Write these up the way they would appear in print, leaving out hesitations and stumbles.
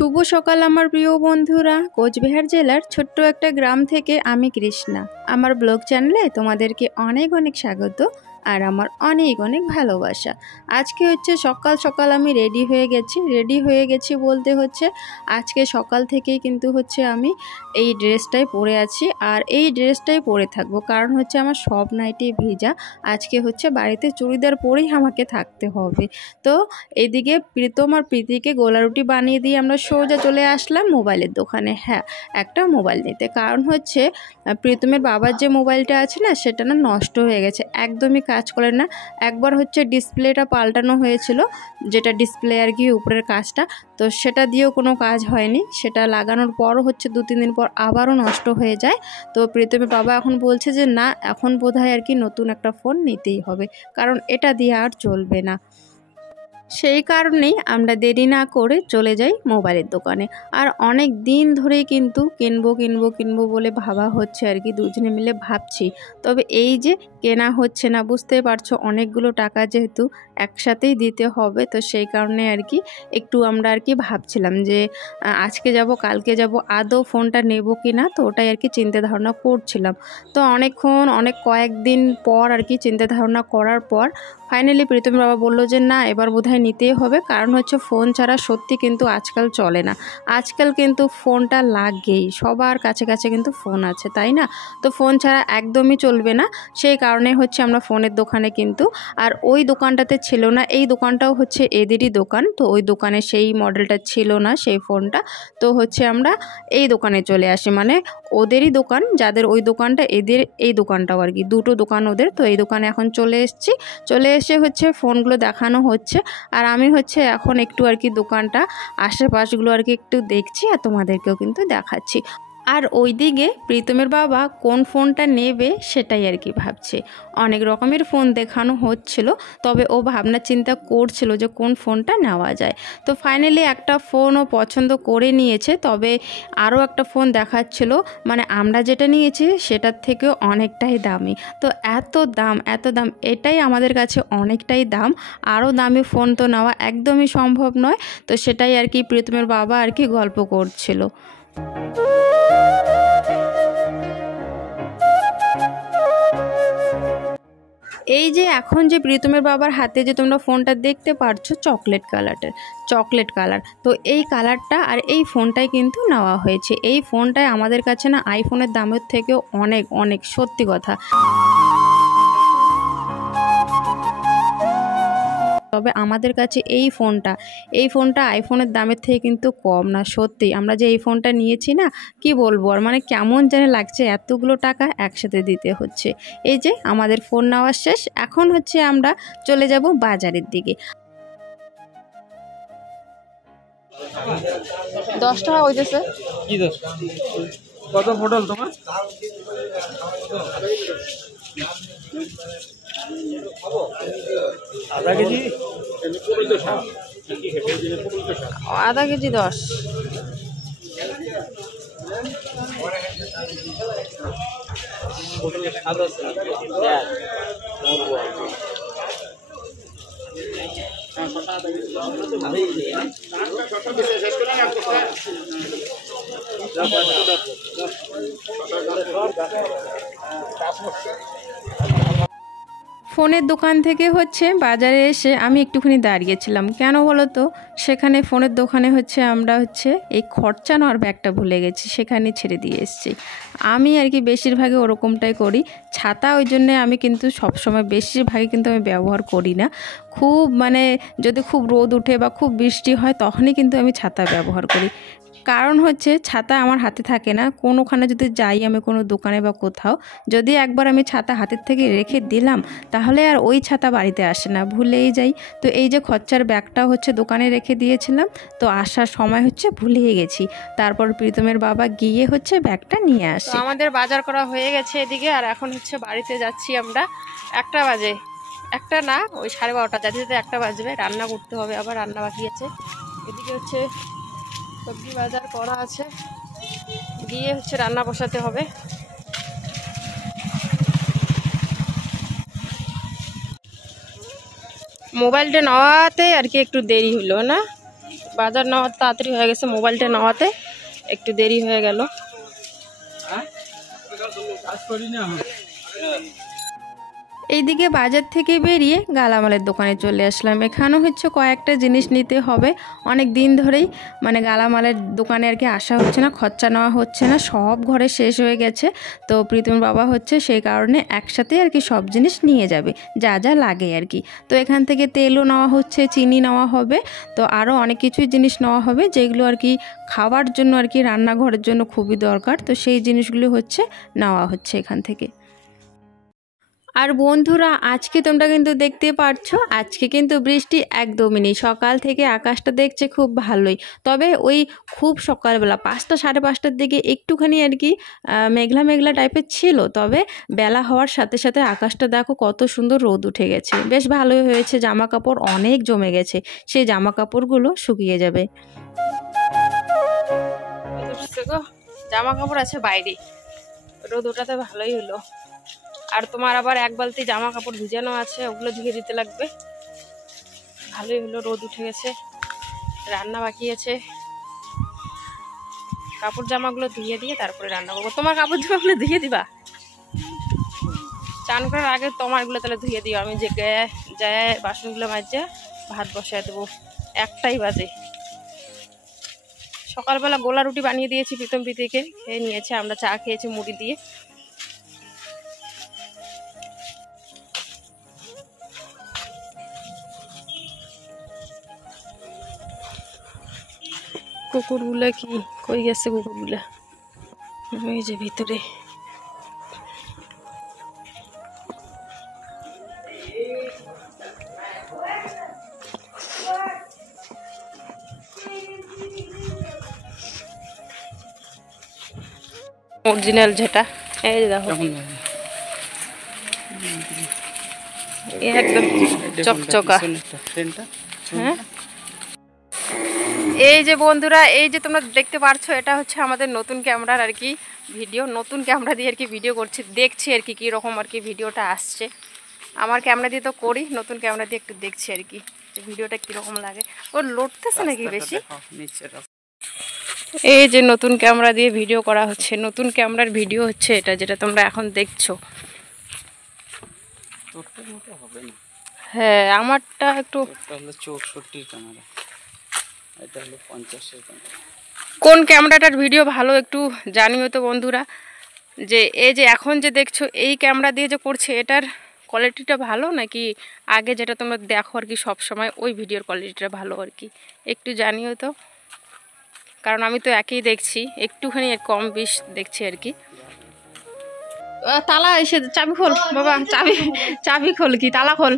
শুভ সকাল আমার প্রিয় বন্ধুরা। কোচবিহার জেলার ছোট্ট একটা গ্রাম থেকে আমি কৃষ্ণা। আমার ব্লগ চ্যানেলে তোমাদেরকে অনেক অনেক স্বাগত আর আমার অনেক অনেক ভালোবাসা। আজকে হচ্ছে সকাল সকাল আমি রেডি হয়ে গেছি বলতে হচ্ছে আজকে সকাল থেকেই কিন্তু হচ্ছে আমি এই ড্রেসটাই পরে আছি আর এই ড্রেসটাই পরে থাকবো, কারণ হচ্ছে আমার সব নাইটি ভিজা। আজকে হচ্ছে বাড়িতে চুড়িদার পরেই আমাকে থাকতে হবে। তো এদিকে প্রীতম আর প্রীতিকে গোলা রুটি বানিয়ে দিয়ে আমরা সোজা চলে আসলাম মোবাইলের দোকানে। হ্যাঁ, একটা মোবাইল নিতে, কারণ হচ্ছে প্রীতমের বাবার যে মোবাইলটা আছে না, সেটা না নষ্ট হয়ে গেছে, একদমই কাজ করে না। একবার হচ্ছে ডিসপ্লেটা পাল্টানো হয়েছিল, যেটা ডিসপ্লে আর কি উপরের কাজটা, তো সেটা দিয়েও কোনো কাজ হয়নি। সেটা লাগানোর পরও হচ্ছে 2-3 দিন পর আবারও নষ্ট হয়ে যায়। তো প্রীতমের বাবা এখন বলছে যে না, এখন বোধহয় আর কি নতুন একটা ফোন নিতেই হবে, কারণ এটা দিয়ে আর চলবে না। সেই কারণেই আমরা দেরি না করে চলে যাই মোবাইলের দোকানে। আর অনেক দিন ধরেই কিন্তু কিনবো বলে ভাবা হচ্ছে আর কি, দুজনে মিলে ভাবছি। তবে এই যে কেনা হচ্ছে না, বুঝতে পারছো, অনেকগুলো টাকা যেহেতু একসাথেই দিতে হবে, তো সেই কারণে আর কি একটু আমরা আর কি ভাবছিলাম যে আজকে যাব কালকে যাব, আদৌ ফোনটা নেব কি না, তো ওটাই আর কি চিন্তা ধারণা করছিলাম। তো অনেক কয়েকদিন পর আর কি চিন্তা ধারণা করার পর ফাইনালি প্রীতমের বাবা বললো যে না, এবার বোধহয় নিতেই হবে, কারণ হচ্ছে ফোন ছাড়া সত্যি কিন্তু আজকাল চলে না। আজকাল কিন্তু ফোনটা লাগেই, সবার কাছে কাছে কিন্তু ফোন আছে, তাই না? তো ফোন ছাড়া একদমই চলবে না। সেই কারণে হচ্ছে আমরা ফোনের দোকানে কিন্তু, আর ওই দোকানটাতে ছিল না, এই দোকানটাও হচ্ছে এদেরই দোকান, তো ওই দোকানে সেই মডেলটা ছিল না, সেই ফোনটা। তো হচ্ছে আমরা এই দোকানে চলে আসি, মানে ওদেরই দোকান, যাদের ওই দোকানটা এদের এই দোকানটাও আর কি, দুটো দোকান ওদের। তো এই দোকানে এখন চলে এসে হচ্ছে ফোনগুলো দেখানো হচ্ছে, আর আমি হচ্ছে এখন একটু আর কি দোকানটা আশেপাশগুলো আর কি একটু দেখছি আর তোমাদেরকেও কিন্তু দেখাচ্ছি। আর ওইদিকে প্রীতমের বাবা কোন ফোনটা নেবে সেটাই আর কি ভাবছে। অনেক রকমের ফোন দেখানো হচ্ছিল, তবে ও ভাবনা চিন্তা করছিল যে কোন ফোনটা নেওয়া যায়। তো ফাইনালি একটা ফোনও পছন্দ করে নিয়েছে, তবে আরও একটা ফোন দেখাচ্ছিল, মানে আমরা যেটা নিয়েছি সেটার থেকেও অনেকটাই দামি। তো এত দাম, এটাই আমাদের কাছে অনেকটাই দাম। আরও দামি ফোন তো নেওয়া একদমই সম্ভব নয়। তো সেটাই আর কি প্রীতমের বাবা আর কি গল্প করছিল। এই যে এখন যে প্রীতমের বাবার হাতে যে তোমরা ফোনটা দেখতে পারছো, চকলেট কালার, তো এই কালারটা আর এই ফোনটাই কিন্তু নেওয়া হয়েছে। এই ফোনটাই আমাদের কাছে না আইফোনের দামের থেকেও অনেক সত্যি কথা। তবে আমাদের কাছে এই ফোনটা আইফোনের দামের থেকে কিন্তু কম না। সত্যি আমরা যে এই ফোনটা নিয়েছি না, কি বলবো আর, মানে কেমন যেন লাগছে, এতগুলো টাকা একসাথে দিতে হচ্ছে। এই যে আমাদের ফোন নেওয়া শেষ, এখন হচ্ছে আমরা চলে যাব বাজারের দিকে। 10 টাকা হইতেছে। কি 10? কত পটল তোমার? আধা কেজি? আধা কেজি 10। ফোনের দোকান থেকে হচ্ছে বাজারে এসে আমি একটুখানি দাঁড়িয়েছিলাম, কেন বলো তো, সেখানে ফোনের দোকানে হচ্ছে আমরা হচ্ছে এই খরচা নেওয়ার ব্যাগটা ভুলে গেছি, সেখানে ছেড়ে দিয়ে এসেছি। আমি আর কি বেশিরভাগই ওরকমটাই করি। ছাতা ওই জন্যে আমি কিন্তু সবসময় বেশিরভাগই কিন্তু আমি ব্যবহার করি না। খুব মানে যদি খুব রোদ উঠে বা খুব বৃষ্টি হয় তখনই কিন্তু আমি ছাতা ব্যবহার করি, কারণ হচ্ছে ছাতা আমার হাতে থাকে না। কোনোখানে যদি যাই আমি কোনো দোকানে বা কোথাও, যদি একবার আমি ছাতা হাতের থেকে রেখে দিলাম, তাহলে আর ওই ছাতা বাড়িতে আসে না, ভুলেই যাই। তো এই যে খরচার ব্যাগটা হচ্ছে দোকানে রেখে দিয়েছিলাম, তো আসার সময় হচ্ছে ভুলিয়ে গেছি। তারপর প্রীতমের বাবা গিয়ে হচ্ছে ব্যাগটা নিয়ে আসে। আমাদের বাজার করা হয়ে গেছে এদিকে, আর এখন হচ্ছে বাড়িতে যাচ্ছি আমরা। 1টা বাজে, 1টা না, ওই 12:30 যাতে 1টা বাজবে। রান্না করতে হবে, আবার রান্না বাকি আছে। এদিকে হচ্ছে সবজি বাজার করা আছে, গিয়ে হচ্ছে রান্না বসাতে হবে। মোবাইলটা নেওয়াতে আর কি একটু দেরি হলো না, বাজার নেওয়ার তাড়াতাড়ি হয়ে গেছে, মোবাইলটা নেওয়াতে একটু দেরি হয়ে গেল। এইদিকে বাজার থেকে বেরিয়ে গালামালের দোকানে চলে আসলাম। এখানেও হচ্ছে কয়েকটা জিনিস নিতে হবে। অনেক দিন ধরেই মানে গালামালের দোকানে আর কি আসা হচ্ছে না, খরচা নেওয়া হচ্ছে না, সব ঘরে শেষ হয়ে গেছে। তো প্রীতম বাবা হচ্ছে সেই কারণে একসাথে আর কি সব জিনিস নিয়ে যাবে, যা যা লাগে আর কি। তো এখান থেকে তেলও নেওয়া হচ্ছে, চিনি নেওয়া হবে, তো আরও অনেক কিছুই জিনিস নেওয়া হবে যেগুলো আর কি খাওয়ার জন্য আর কি রান্নাঘরের জন্য খুবই দরকার। তো সেই জিনিসগুলো হচ্ছে নেওয়া হচ্ছে এখান থেকে। আর বন্ধুরা আজকে তোমরা কিন্তু দেখতে পারছো, আজকে কিন্তু বৃষ্টি একদমই নেই। সকাল থেকে আকাশটা দেখছে খুব ভালোই, তবে ওই খুব সকালবেলা 5টা সাড়ে 5টার দিকে একটুখানি আর কি মেঘলা মেঘলা টাইপের ছিল, তবে বেলা হওয়ার সাথে সাথে আকাশটা দেখো কত সুন্দর রোদ উঠে গেছে। বেশ ভালোই হয়েছে, জামা কাপড় অনেক জমে গেছে, সেই জামা কাপড়গুলো শুকিয়ে যাবে। জামা কাপড় আছে বাইরে, রোদ ওঠাতে ভালোই হলো। আর তোমার আবার এক বালতি জামা কাপড় ভিজানো আছে, ওগুলো ধুয়ে দিতে লাগবে। ভালোই হলো, রোদ উঠে গেছে, রান্না বাকি আছে। কাপড় জামাগুলো ধুয়ে দিয়ে তারপরে রান্না করবো। তোমার কাপড় জামাগুলো ধুয়ে দিবা? চান করার আগে তোমারগুলো তাহলে ধুয়ে দিও, আমি যে যায় বাসনগুলো মাঝে ভাত বসায় দেবো। 1টাই বাজে। সকালবেলা গোলা রুটি বানিয়ে দিয়েছি, প্রীতম প্রীতিকে খেয়ে নিয়েছে, আমরা চা খেয়েছি মুড়ি দিয়ে। কুকুরগুলা কি কই গেছে? কুকুরগুলা ওই যে ভিতরে। অরিজিনাল যেটা, এই যে দেখো একদম চকচকা। হ্যাঁ, এই যে বন্ধুরা, এই যে তোমরা দেখতে পারছো, এটা হচ্ছে আমাদের নতুন ক্যামেরার আর কি ভিডিও। নতুন ক্যামেরা দিয়ে আর কি ভিডিও করছি, দেখছি আর কি কীরকম আর কি ভিডিওটা আসছে। আমার ক্যামেরা দিয়ে তো করি, নতুন ক্যামেরা দিয়ে একটু দেখছি আর কি ভিডিওটা কীরকম লাগে। ওর লড়তেছে নাকি বেশি? এই যে নতুন ক্যামেরা দিয়ে ভিডিও করা হচ্ছে, নতুন ক্যামেরার ভিডিও হচ্ছে এটা, যেটা তোমরা এখন দেখছো। হ্যাঁ, আমারটা একটু 64 ক্যামেরা, এটা হলো 50-এর ক্যামেরা। কোন ক্যামেরাটার ভিডিও ভালো একটু জানিও তো বন্ধুরা। যে এই যে এখন যে দেখছো এই ক্যামেরা দিয়ে যে করছে, এটার কোয়ালিটিটা ভালো নাকি আগে যেটা তোমরা দেখো আর কি সব সময়, ওই ভিডিওর কোয়ালিটিটা ভালো আর কি একটু জানিও তো। কারণ আমি তো একই দেখছি, একটুখানি কম বেশ দেখছি আর কি। তালা এসে, চাবি খোল বাবা, চাবি খোল, কি তালা খোল।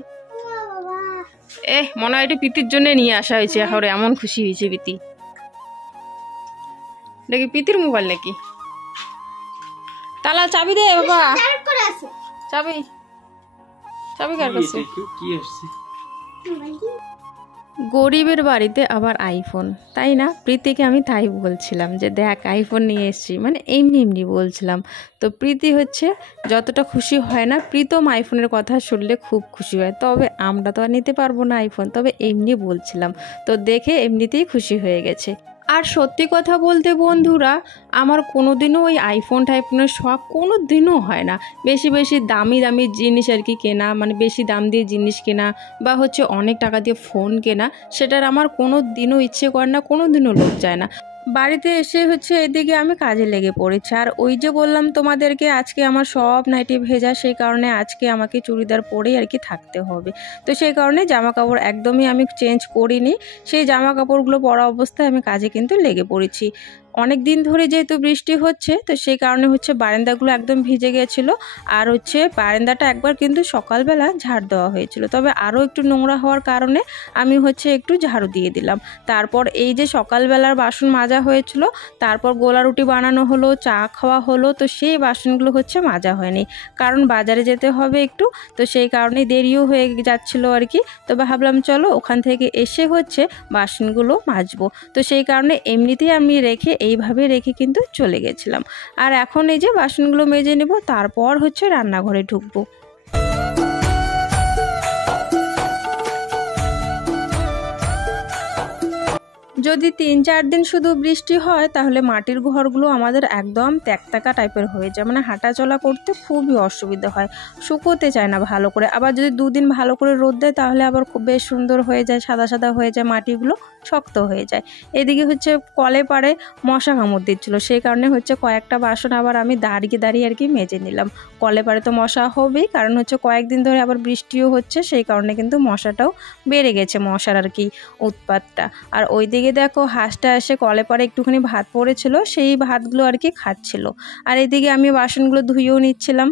মনে হয় এটা প্রীতির জন্য নিয়ে আসা হয়েছে, এখন এমন খুশি হয়েছে প্রীতি। দেখি প্রীতির মোবাইল নাকি? তালা চাবি দে বাবা, চাবি কার কাছে? গরিবের বাড়িতে আবার আইফোন, তাই না? প্রীতিকে আমি তাই বলছিলাম যে দেখ আইফোন নিয়ে এসেছি, মানে এমনি এমনি বলছিলাম। তো প্রীতি হচ্ছে যতটা খুশি হয় না, প্রীতম আইফোনের কথা শুনলে খুব খুশি হয়, তবে আমরা তো আর নিতে পারবো না আইফোন, তবে এমনি বলছিলাম। তো দেখে এমনিতেই খুশি হয়ে গেছে। আর সত্যি কথা বলতে বন্ধুরা, আমার কোনোদিনও ওই আইফোন টাইফোনের শখ কোনো দিনও হয় না। বেশি বেশি দামি দামি জিনিস আর কি কেনা, মানে বেশি দাম দিয়ে জিনিস কেনা বা হচ্ছে অনেক টাকা দিয়ে ফোন কেনা, সেটার আমার কোনো দিনও ইচ্ছে করে না, কোনো দিনও লোভ যায় না। বাড়িতে এসে হচ্ছে এদিকে আমি কাজে লেগে পড়েছি। আর ওই যে বললাম তোমাদেরকে আজকে আমার সব নাইটি ভেজা, সেই কারণে আজকে আমাকে চুড়িদার পরেই আর কি থাকতে হবে। তো সেই কারণে জামা কাপড় একদমই আমি চেঞ্জ করিনি, সেই জামা কাপড়গুলো পরা অবস্থায় আমি কাজে কিন্তু লেগে পড়েছি। অনেক দিন ধরে যেহেতু বৃষ্টি হচ্ছে, তো সেই কারণে হচ্ছে বারান্দাগুলো একদম ভিজে গিয়েছিলো। আর হচ্ছে বারান্দাটা একবার কিন্তু সকালবেলা ঝাড় দেওয়া হয়েছিল, তবে আরও একটু নোংরা হওয়ার কারণে আমি হচ্ছে একটু ঝাড়ু দিয়ে দিলাম। তারপর এই যে সকালবেলার বাসন মাজা হয়েছিল, তারপর গোলা রুটি বানানো হলো, চা খাওয়া হলো, তো সেই বাসনগুলো হচ্ছে মাজা হয়নি, কারণ বাজারে যেতে হবে একটু, তো সেই কারণে দেরিও হয়ে যাচ্ছিলো আর কি। তো ভাবলাম চলো ওখান থেকে এসে হচ্ছে বাসনগুলো মাজবো। তো সেই কারণে এমনিতেই আমি এইভাবে রেখে কিন্তু চলে গেছিলাম। আর এখন এই যে বাসনগুলো মেজে নেব, তারপর হচ্ছে রান্নাঘরে ঢুকবো। যদি 3-4 দিন শুধু বৃষ্টি হয় তাহলে মাটির ঘরগুলো আমাদের একদম ত্যাকত্যাকা টাইপের হয়ে যায়, মানে হাঁটাচলা করতে খুবই অসুবিধা হয়, শুকোতে চায় না ভালো করে। আবার যদি 2 দিন ভালো করে রোদ দেয় তাহলে আবার খুব বেশ সুন্দর হয়ে যায়, সাদা সাদা হয়ে যায়, মাটিগুলো শক্ত হয়ে যায়। এদিকে হচ্ছে কলে পাড়ে মশা কামড় দিচ্ছিলো, সেই কারণে হচ্ছে কয়েকটা বাসন আবার আমি দাঁড়িয়ে দাঁড়িয়ে আর কি মেজে নিলাম। কলে পাড়ে তো মশা হবেই, কারণ হচ্ছে কয়েকদিন ধরে আবার বৃষ্টিও হচ্ছে, সেই কারণে কিন্তু মশাটাও বেড়ে গেছে, মশার আর কি উৎপাতটা। আর ওইদিকে দেখো হাঁসটা এসে কলে পাড়ে একটুখানি ভাত পড়েছিল, সেই ভাতগুলো আর কি খাচ্ছিল। আর এদিকে আমি বাসনগুলো ধুয়েও নিচ্ছিলাম।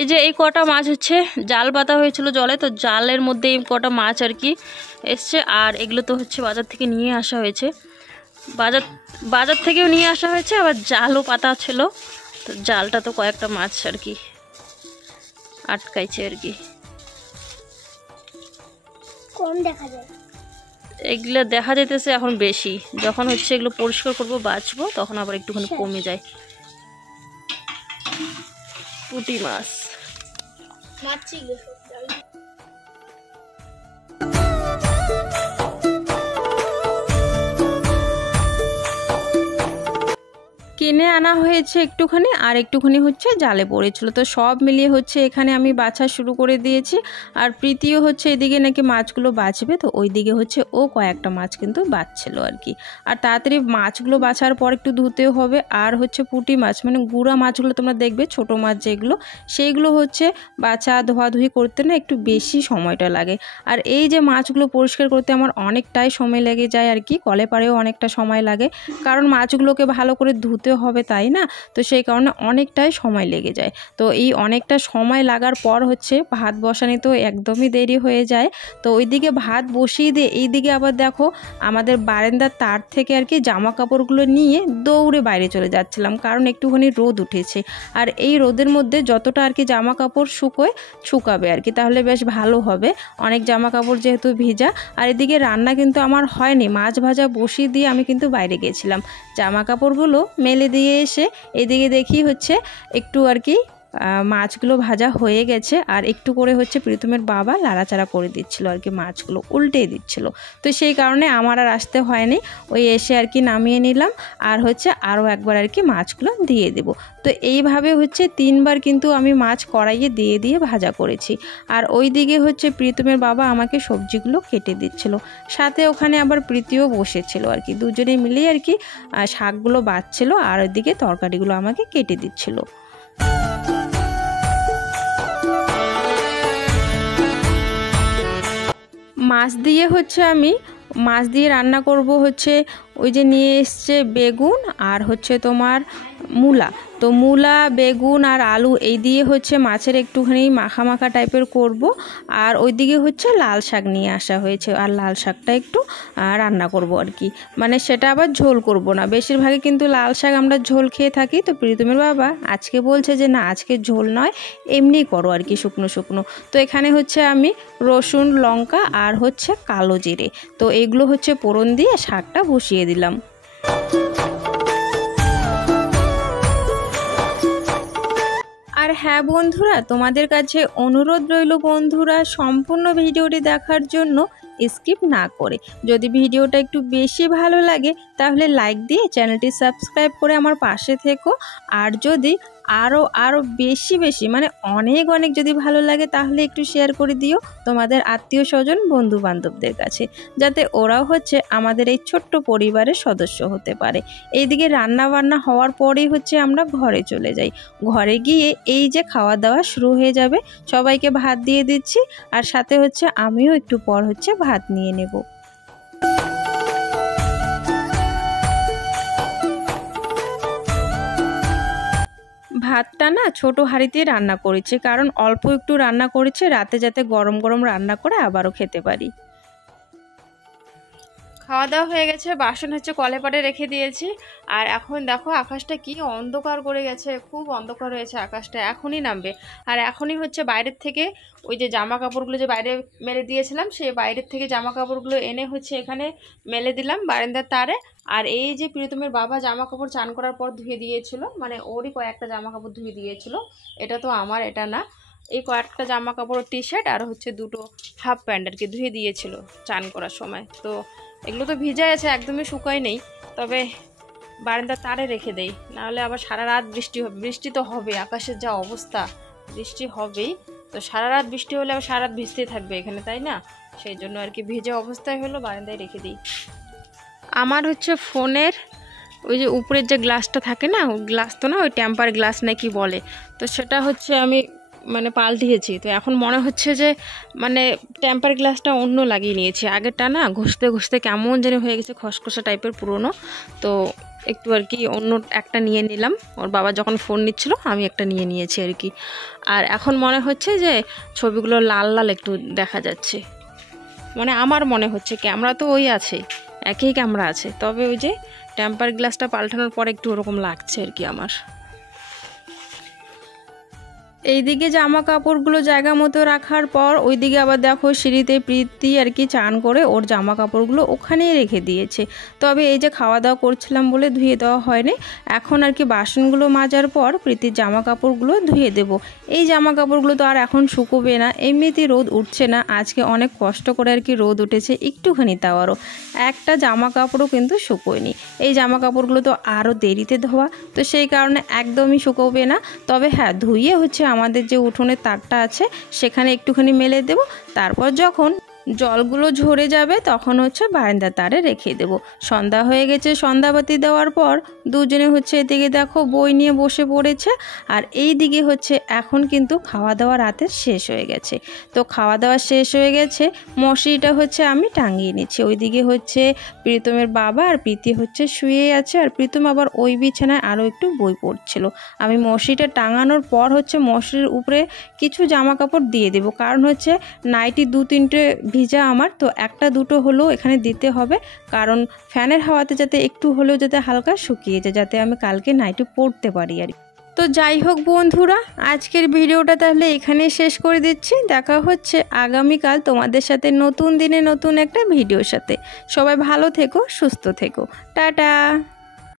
এই যে এই কটা মাছ হচ্ছে জাল পাতা হয়েছিল জলে, তো জালের মধ্যে এই কটা মাছ আর কি এসছে। আর এগুলো তো হচ্ছে বাজার থেকে নিয়ে আসা হয়েছে, বাজার থেকেও নিয়ে আসা হয়েছে, আবার জালও পাতা ছিল, তো জালটা তো কয়েকটা মাছ আর কি আটকাইছে আর কি। কম দেখা যায়, এগুলো দেখা যাইতেছে এখন বেশি, যখন হচ্ছে এগুলো পরিষ্কার করবো বাছবো তখন আবার একটুখানি কমে যায়। পুঁটি মাছ কিনে আনা হয়েছে একটুখানি, আর একটুখানি হচ্ছে জালে পড়েছিল, তো সব মিলিয়ে হচ্ছে এখানে আমি বাছা শুরু করে দিয়েছি। আর প্রীতিও হচ্ছে এদিকে নাকি মাছগুলো বাছবে, তো ওই দিকে হচ্ছে ও কয়েকটা মাছ কিন্তু বাছছিল আর কি। আর তাড়াতাড়ি মাছগুলো বাছার পর একটু ধুতেও হবে। আর হচ্ছে পুঁটি মাছ মানে গুঁড়া মাছগুলো তোমরা দেখবে, ছোট মাছ যেগুলো, সেইগুলো হচ্ছে বাছা ধোয়াধুয়ি করতে না একটু বেশি সময়টা লাগে। আর এই যে মাছগুলো পরিষ্কার করতে আমার অনেকটাই সময় লেগে যায় আর কি, কলে পাড়েও অনেকটা সময় লাগে, কারণ মাছগুলোকে ভালো করে ধুতে হবে তাই না, তো সেই কারণে অনেকটাই সময় লেগে যায়। তো এই অনেকটা সময় লাগার পর হচ্ছে ভাত বসানি তো একদমই দেরি হয়ে যায়। তো ওইদিকে ভাত বসিয়ে দিয়ে এইদিকে আবার দেখো আমাদের বারান্দার তার থেকে আর কি জামা কাপড়গুলো নিয়ে দৌড়ে বাইরে চলে যাচ্ছিলাম, কারণ একটুখানি রোদ উঠেছে। আর এই রোদের মধ্যে যতটা আর কি জামা কাপড় শুকাবে আর কি, তাহলে বেশ ভালো হবে, অনেক জামা কাপড় যেহেতু ভিজা। আর এদিকে রান্না কিন্তু আমার হয়নি, মাছ ভাজা বসিয়ে দিয়ে আমি কিন্তু বাইরে গেছিলাম, জামা কাপড়গুলো মেলে দিয়ে এসে এদিকে দেখি হচ্ছে একটু আর কি মাছগুলো ভাজা হয়ে গেছে। আর একটু করে হচ্ছে প্রীতমের বাবা লাড়াচাড়া করে দিচ্ছিল আর কি, মাছগুলো উল্টে দিচ্ছিল, তো সেই কারণে আমার আর আসতে হয়নি, ওই এসে আর কি নামিয়ে নিলাম। আর হচ্ছে আরও একবার আর কি মাছগুলো দিয়ে দেব। তো এইভাবে হচ্ছে 3 বার কিন্তু আমি মাছ কড়াইয়ে দিয়ে দিয়ে ভাজা করেছি। আর ওই দিকে হচ্ছে প্রীতমের বাবা আমাকে সবজিগুলো কেটে দিচ্ছিল, সাথে ওখানে আবার প্রীতিও বসেছিল আর কি, দুজনে মিলেই আর কি শাকগুলো বাছছিল আর ওইদিকে তরকারিগুলো আমাকে কেটে দিচ্ছিল। মাছ দিয়ে রান্না করব হচ্ছে ওই যে নিয়ে এসছে বেগুন আর হচ্ছে তোমার মূলা, তো মূলা বেগুন আর আলু এই দিয়ে হচ্ছে মাছের একটুখানি মাখা মাখা টাইপের করব। আর ওইদিকে হচ্ছে লাল শাক নিয়ে আসা হয়েছে, আর লাল শাকটা একটু রান্না করব আর কি, মানে সেটা আবার ঝোল করব না, বেশিরভাগই কিন্তু লাল শাক আমরা ঝোল খেয়ে থাকি। তো প্রীতমের বাবা আজকে বলছে যে না আজকে ঝোল নয়, এমনি করো আর কি শুকনো শুকনো। তো এখানে হচ্ছে আমি রসুন লঙ্কা আর হচ্ছে কালো জিরে, তো এগুলো হচ্ছে ফোড়ন দিয়ে শাকটা বসিয়ে দিলাম। আর হ্যাঁ বন্ধুরা, তোমাদের কাছে অনুরোধ রইল বন্ধুরা, সম্পূর্ণ ভিডিওটি দেখার জন্য স্কিপ না করে। যদি ভিডিওটা একটু বেশি ভালো লাগে তাহলে লাইক দিয়ে চ্যানেলটি সাবস্ক্রাইব করে আমার পাশে থেকো। আর যদি আরও বেশি মানে অনেক যদি ভালো লাগে তাহলে একটু শেয়ার করে দিও তোমাদের আত্মীয় স্বজন বন্ধু বান্ধবদের কাছে, যাতে ওরাও হচ্ছে আমাদের এই ছোট্ট পরিবারের সদস্য হতে পারে। এইদিকে রান্না বান্না হওয়ার পরেই হচ্ছে আমরা ঘরে চলে যাই, ঘরে গিয়ে এই যে খাওয়া দাওয়া শুরু হয়ে যাবে, সবাইকে ভাত দিয়ে দিচ্ছি আর সাথে হচ্ছে আমিও একটু পর হচ্ছে ভাত নিয়ে নেব। ভাতটা না ছোট হাঁড়িতে রান্না করেছি, কারণ অল্প একটু রান্না করেছি, রাতে যাতে গরম গরম রান্না করে আবারও খেতে পারি। খাওয়া দাওয়া হয়ে গেছে, বাসন হচ্ছে কলে পাড়ে রেখে দিয়েছি। আর এখন দেখো আকাশটা কি অন্ধকার করে গেছে, খুব অন্ধকার হয়েছে আকাশটা, এখনই নামবে। আর এখনই হচ্ছে বাইরের থেকে ওই যে জামা কাপড়গুলো যে বাইরে মেলে দিয়েছিলাম, সেই বাইরের থেকে জামা কাপড়গুলো এনে হচ্ছে এখানে মেলে দিলাম বারান্দার তারে। আর এই যে প্রীতমের বাবা জামা কাপড় চান করার পর ধুয়ে দিয়েছিল, মানে ওরই কয়েকটা জামা কাপড় ধুয়ে দিয়েছিল, এটা তো আমার, এটা না। এই কয়েকটা জামা কাপড়, টি শার্ট আর হচ্ছে দুটো হাফ প্যান্ট আর কি ধুয়ে দিয়েছিল চান করার সময়। তো এগুলো তো ভিজাই আছে, একদমই শুকায় নেই, তবে বারান্দার তারে রেখে দেই, নাহলে আবার সারা রাত বৃষ্টি হবে। বৃষ্টি তো হবে, আকাশের যা অবস্থা, বৃষ্টি হবেই। তো সারা রাত বৃষ্টি হলে আবার সারা রাত ভিজতেই থাকবে এখানে, তাই না? সেই জন্য আর কি ভিজে অবস্থায় হলো বারান্দায় রেখে দিই। আমার হচ্ছে ফোনের ওই যে উপরের যে গ্লাসটা থাকে না, ওই গ্লাস তো না, ওই টেম্পার গ্লাস নাকি বলে, তো সেটা হচ্ছে আমি মানে পাল্টিয়েছি। তো এখন মনে হচ্ছে যে মানে টেম্পার গ্লাসটা অন্য লাগিয়ে নিয়েছি। আগেরটা না ঘষতে ঘষতে কেমন যেন হয়ে গেছে, খসখসা টাইপের পুরনো। তো একটু আর কি অন্য একটা নিয়ে নিলাম, ওর বাবা যখন ফোন নিচ্ছিল আমি একটা নিয়ে নিয়েছি আর কি। আর এখন মনে হচ্ছে যে ছবিগুলো লাল লাল একটু দেখা যাচ্ছে, মানে আমার মনে হচ্ছে। ক্যামেরা তো ওই আছে, একই ক্যামেরা আছে, তবে ওই যে টেম্পার গ্লাসটা পাল্টানোর পর একটু ওরকম লাগছে আর কি আমার। এইদিকে জামা কাপড়গুলো জায়গা মতো রাখার পর ওইদিকে আবার দেখো সিঁড়িতে প্রীতি আর কি চান করে ওর জামা কাপড়গুলো ওখানেই রেখে দিয়েছে। তবে এই যে খাওয়া দাওয়া করছিলাম বলে ধুয়ে দেওয়া হয়নি, এখন আর কি বাসনগুলো মাজার পর প্রীতির জামা কাপড়গুলো ধুয়ে দেব। এই জামা কাপড়গুলো তো আর এখন শুকোবে না, এমনিতেই রোদ উঠছে না, আজকে অনেক কষ্ট করে আর কি রোদ উঠেছে একটুখানি, তাও আরও একটা জামা কাপড়ও কিন্তু শুকোয়নি। এই জামা কাপড়গুলো তো আরও দেরিতে ধোয়া, তো সেই কারণে একদমই শুকোবে না। তবে হ্যাঁ, ধুয়ে হচ্ছে আমাদের যে উঠোনের তারটা আছে সেখানে একটুখানি মেলে দেব, তারপর যখন জলগুলো ঝরে যাবে তখন হচ্ছে বারান্দার তারে রেখে দেব। সন্ধ্যা হয়ে গেছে, সন্ধ্যাবাতি দেওয়ার পর দুজনে হচ্ছে এদিকে দেখো বই নিয়ে বসে পড়েছে, আর এই দিকে হচ্ছে এখন কিন্তু খাওয়া দাওয়া রাতের শেষ হয়ে গেছে। তো খাওয়া দাওয়া শেষ হয়ে গেছে, মশারিটা হচ্ছে আমি টাঙিয়ে নিচ্ছি। ওইদিকে হচ্ছে প্রীতমের বাবা আর প্রীতি হচ্ছে শুয়ে আছে, আর প্রীতম আবার ওই বিছানায় আরও একটু বই পড়ছিল। আমি মশারিটা টাঙানোর পর হচ্ছে মশারির উপরে কিছু জামা কাপড় দিয়ে দেবো, কারণ হচ্ছে নাইটি 2-3টে ভিজা আমার, তো একটা দুটো হলেও এখানে দিতে হবে, কারণ ফ্যানের হাওয়াতে যাতে একটু হলেও যাতে হালকা শুকিয়ে যায়, যাতে আমি কালকে নাইটি পরতে পারি আর। তো যাই হোক বন্ধুরা, আজকের ভিডিওটা তাহলে এখানেই শেষ করে দিচ্ছি। দেখা হচ্ছে আগামীকাল তোমাদের সাথে নতুন দিনে নতুন একটা ভিডিওর সাথে। সবাই ভালো থেকো, সুস্থ থেকো, টাটা।